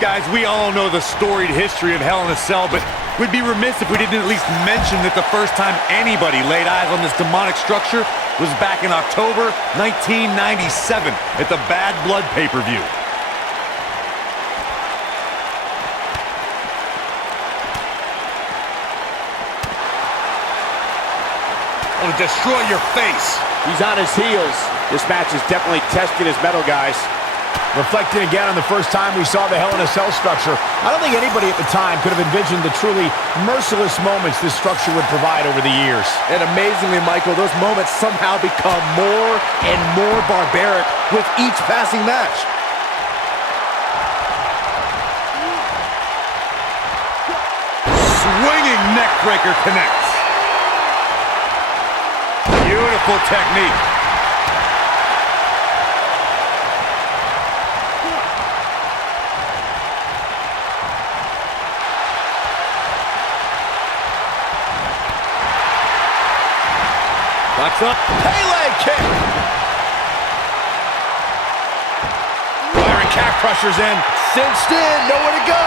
Guys, we all know the storied history of Hell in a Cell, but we'd be remiss if we didn't at least mention that the first time anybody laid eyes on this demonic structure was back in October 1997 at the Bad Blood pay-per-view. To destroy your face. He's on his heels. This match has definitely tested his mettle, guys. Reflecting again on the first time we saw the Hell in a Cell structure, I don't think anybody at the time could have envisioned the truly merciless moments this structure would provide over the years. And amazingly, Michael, those moments somehow become more and more barbaric with each passing match. Swinging neckbreaker connects. Beautiful technique. Locks up. Pele kick. Firing calf crushers in. Cinched in, nowhere to go.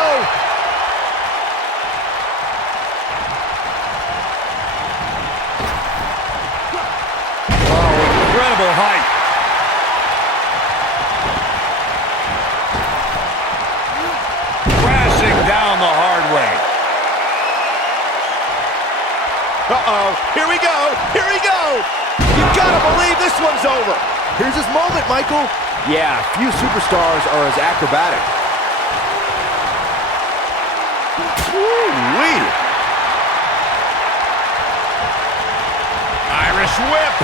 Incredible height. Crashing down the hard way. Uh-oh, here we go, here we go. You gotta believe this one's over. Here's his moment, Michael. Yeah, few superstars are as acrobatic. Woo-wee. Irish whip.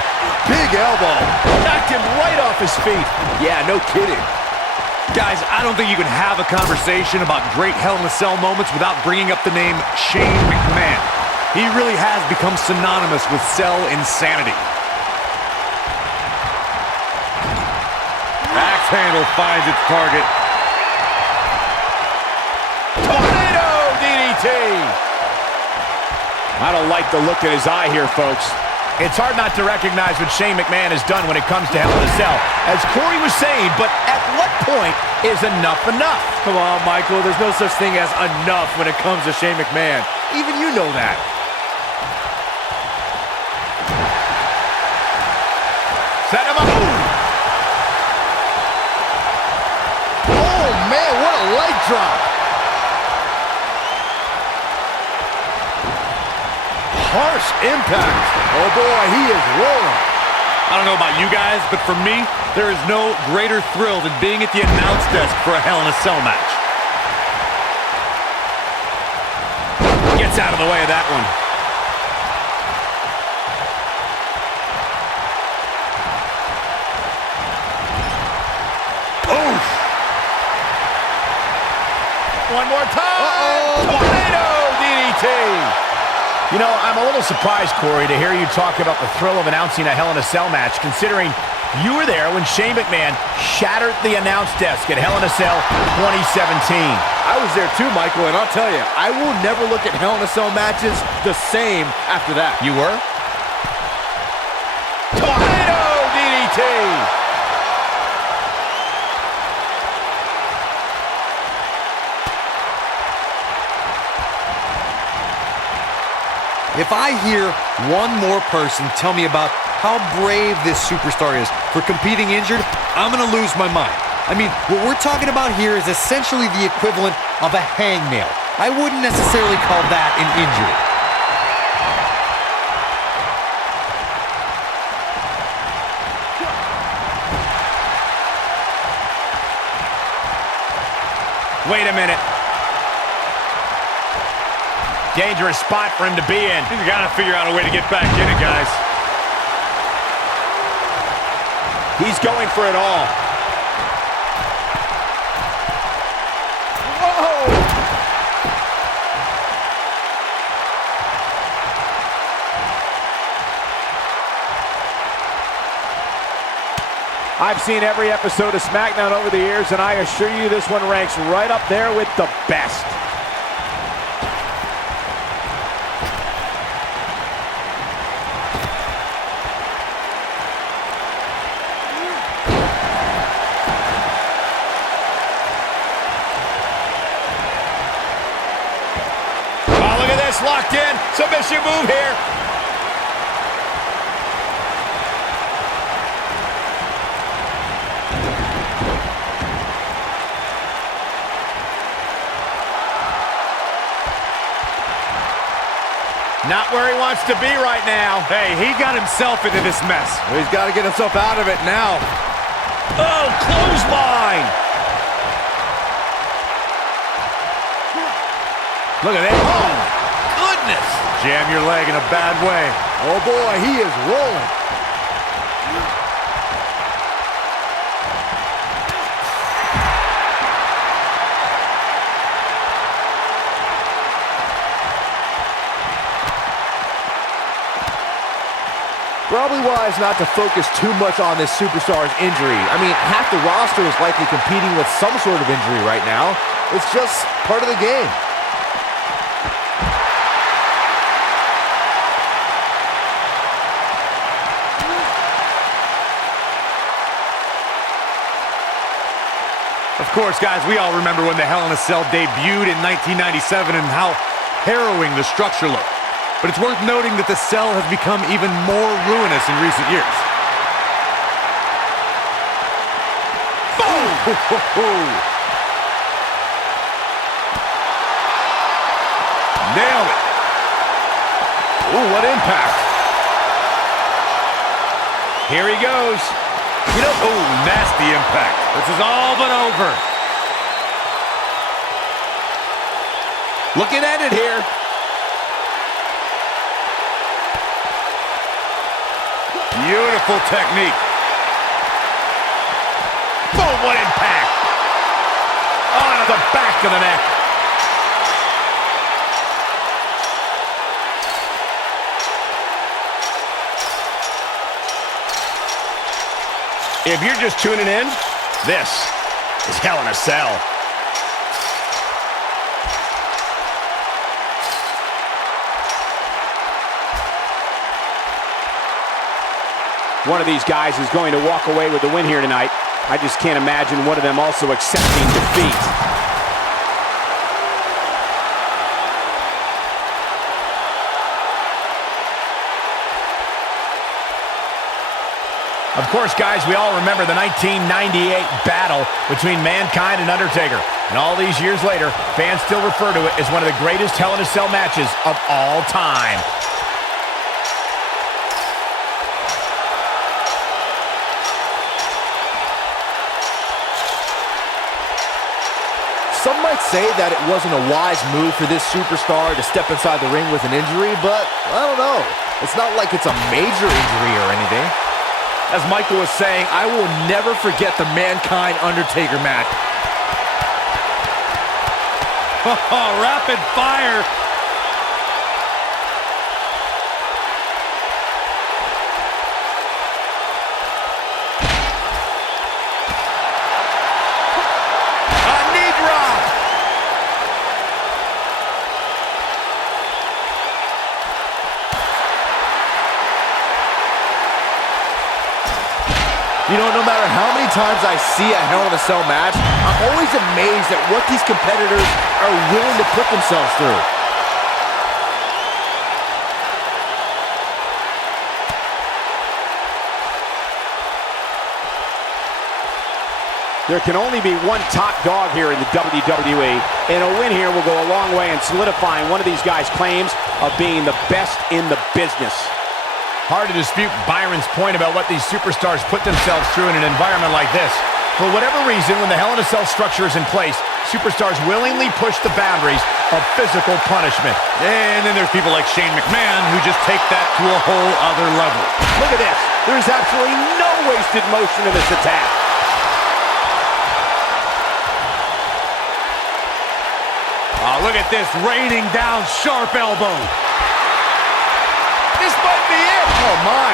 Big elbow. Knocked him right off his feet. Yeah, no kidding. Guys, I don't think you can have a conversation about great Hell in a Cell moments without bringing up the name Shane McMahon. He really has become synonymous with cell insanity. Axe handle finds its target. Tornado DDT. I don't like the look in his eye here, folks. It's hard not to recognize what Shane McMahon has done when it comes to Hell in a Cell. As Corey was saying, but at what point is enough enough? Come on, Michael, there's no such thing as enough when it comes to Shane McMahon. Even you know that. Set him up. Oh, man, what a leg drop. Harsh impact. Oh, boy, he is rolling. I don't know about you guys, but for me, there is no greater thrill than being at the announce desk for a Hell in a Cell match. Gets out of the way of that one. Oof. One more time. Tornado DDT. You know, I'm a little surprised, Corey, to hear you talk about the thrill of announcing a Hell in a Cell match, considering you were there when Shane McMahon shattered the announce desk at Hell in a Cell 2017. I was there too, Michael, and I'll tell you, I will never look at Hell in a Cell matches the same after that. You were? Tornado DDT. If I hear one more person tell me about how brave this superstar is for competing injured, I'm going to lose my mind. I mean, what we're talking about here is essentially the equivalent of a hangnail. I wouldn't necessarily call that an injury. Wait a minute. Dangerous spot for him to be in. He's got to figure out a way to get back in it, guys. He's going for it all. Whoa! I've seen every episode of SmackDown over the years, and I assure you this one ranks right up there with the best. locked in. Submission move here. Not where he wants to be right now. Hey, he got himself into this mess. He's got to get himself out of it now. Oh, clothesline. Look at that. Oh, goodness. Jam your leg in a bad way. Oh, boy, he is rolling. Probably wise not to focus too much on this superstar's injury. I mean, half the roster is likely competing with some sort of injury right now. It's just part of the game. Of course, guys, we all remember when the Hell in a Cell debuted in 1997 and how harrowing the structure looked. But it's worth noting that the cell has become even more ruinous in recent years. Boom! Nailed it. Ooh, what impact. Here he goes. You know, oh, nasty impact. This is all but over. Looking at it here. Beautiful technique. Boom, what impact. Onto the back of the neck. If you're just tuning in, this is Hell in a Cell. One of these guys is going to walk away with the win here tonight. I just can't imagine one of them also accepting defeat. Of course, guys, we all remember the 1998 battle between Mankind and Undertaker. And all these years later, fans still refer to it as one of the greatest Hell in a Cell matches of all time. Some might say that it wasn't a wise move for this superstar to step inside the ring with an injury, but I don't know. It's not like it's a major injury or anything. As Michael was saying, I will never forget the Mankind-Undertaker match. Oh, rapid fire. A knee drop. You know, no matter how many times I see a Hell in a Cell match, I'm always amazed at what these competitors are willing to put themselves through. There can only be one top dog here in the WWE, and a win here will go a long way in solidifying one of these guys' claims of being the best in the business. Hard to dispute Byron's point about what these superstars put themselves through in an environment like this. For whatever reason, when the Hell in a Cell structure is in place, superstars willingly push the boundaries of physical punishment. And then there's people like Shane McMahon who just take that to a whole other level. Look at this. There's absolutely no wasted motion in this attack. Oh, look at this, raining down sharp elbow. This might be it. Oh, my.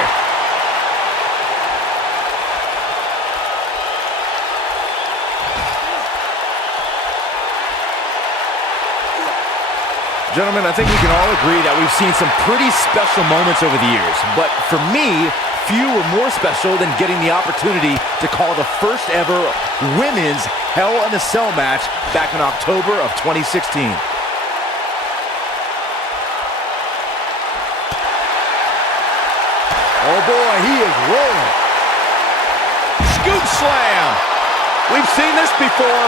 Gentlemen, I think we can all agree that we've seen some pretty special moments over the years. But for me, few were more special than getting the opportunity to call the first ever women's Hell in a Cell match back in October of 2016. Oh boy, he is rolling. Scoop slam. We've seen this before.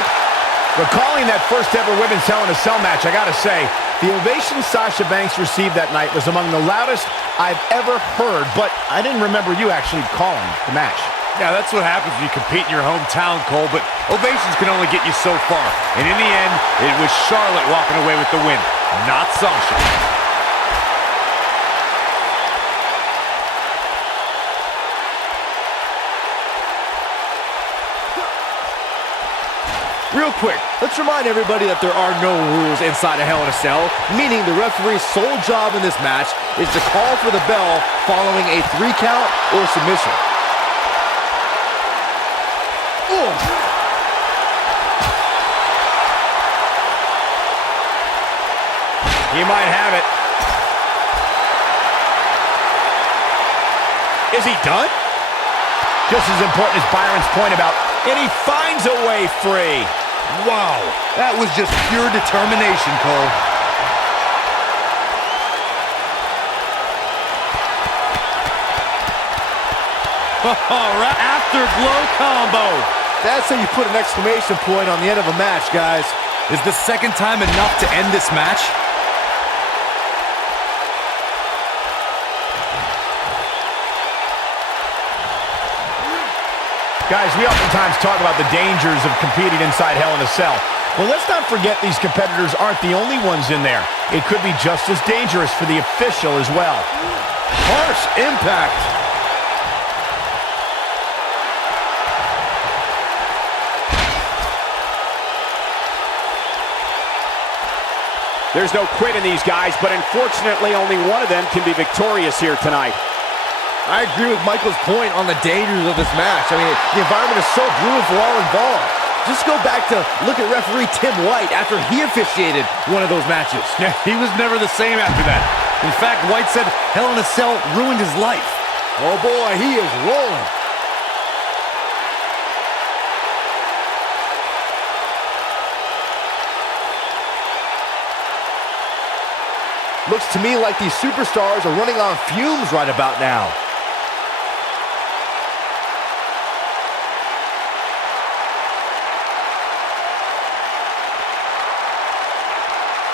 Recalling that first ever Women's Hell in a Cell match, I gotta say, the ovation Sasha Banks received that night was among the loudest I've ever heard, but I didn't remember you actually calling the match. Yeah, that's what happens when you compete in your hometown, Cole, but ovations can only get you so far. And in the end, it was Charlotte walking away with the win, not Sasha. Real quick, let's remind everybody that there are no rules inside a Hell in a Cell, meaning the referee's sole job in this match is to call for the bell following a 3 count or submission. Ooh. He might have it. Is he done? Just as important as Byron's point about, and he finds a way free. Wow, that was just pure determination, Cole. Right afterglow combo. That's how you put an exclamation point on the end of a match, guys. Is the second time enough to end this match? Guys, we oftentimes talk about the dangers of competing inside Hell in a Cell. Well, let's not forget these competitors aren't the only ones in there. It could be just as dangerous for the official as well. Harsh impact. There's no quit in these guys, but unfortunately only one of them can be victorious here tonight. I agree with Michael's point on the dangers of this match. I mean, the environment is so brutal for all involved. Just go back to look at referee Tim White after he officiated one of those matches. Yeah, he was never the same after that. In fact, White said Hell in a Cell ruined his life. Oh boy, he is rolling. Looks to me like these superstars are running on fumes right about now.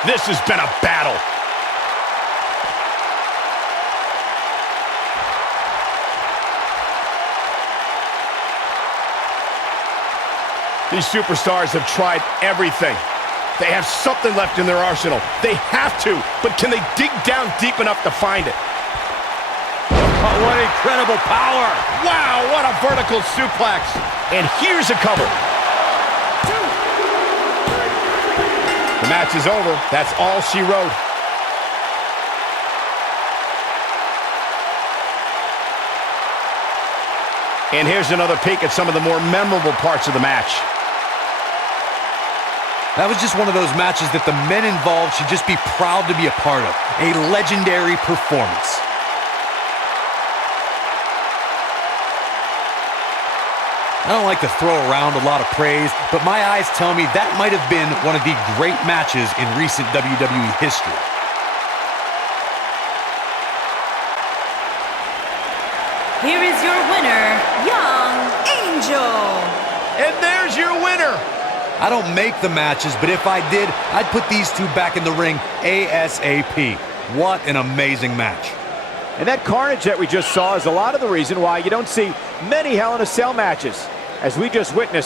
This has been a battle. These superstars have tried everything. They have something left in their arsenal. They have to, but can they dig down deep enough to find it? Oh, what incredible power! Wow, what a vertical suplex. And here's a cover. The match is over. That's all she wrote. And here's another peek at some of the more memorable parts of the match. That was just one of those matches that the men involved should just be proud to be a part of. A legendary performance. I don't like to throw around a lot of praise, but my eyes tell me that might have been one of the great matches in recent WWE history. Here is your winner, Young Angel. And there's your winner. I don't make the matches, but if I did, I'd put these two back in the ring ASAP. What an amazing match. And that carnage that we just saw is a lot of the reason why you don't see many Hell in a Cell matches. As we just witnessed,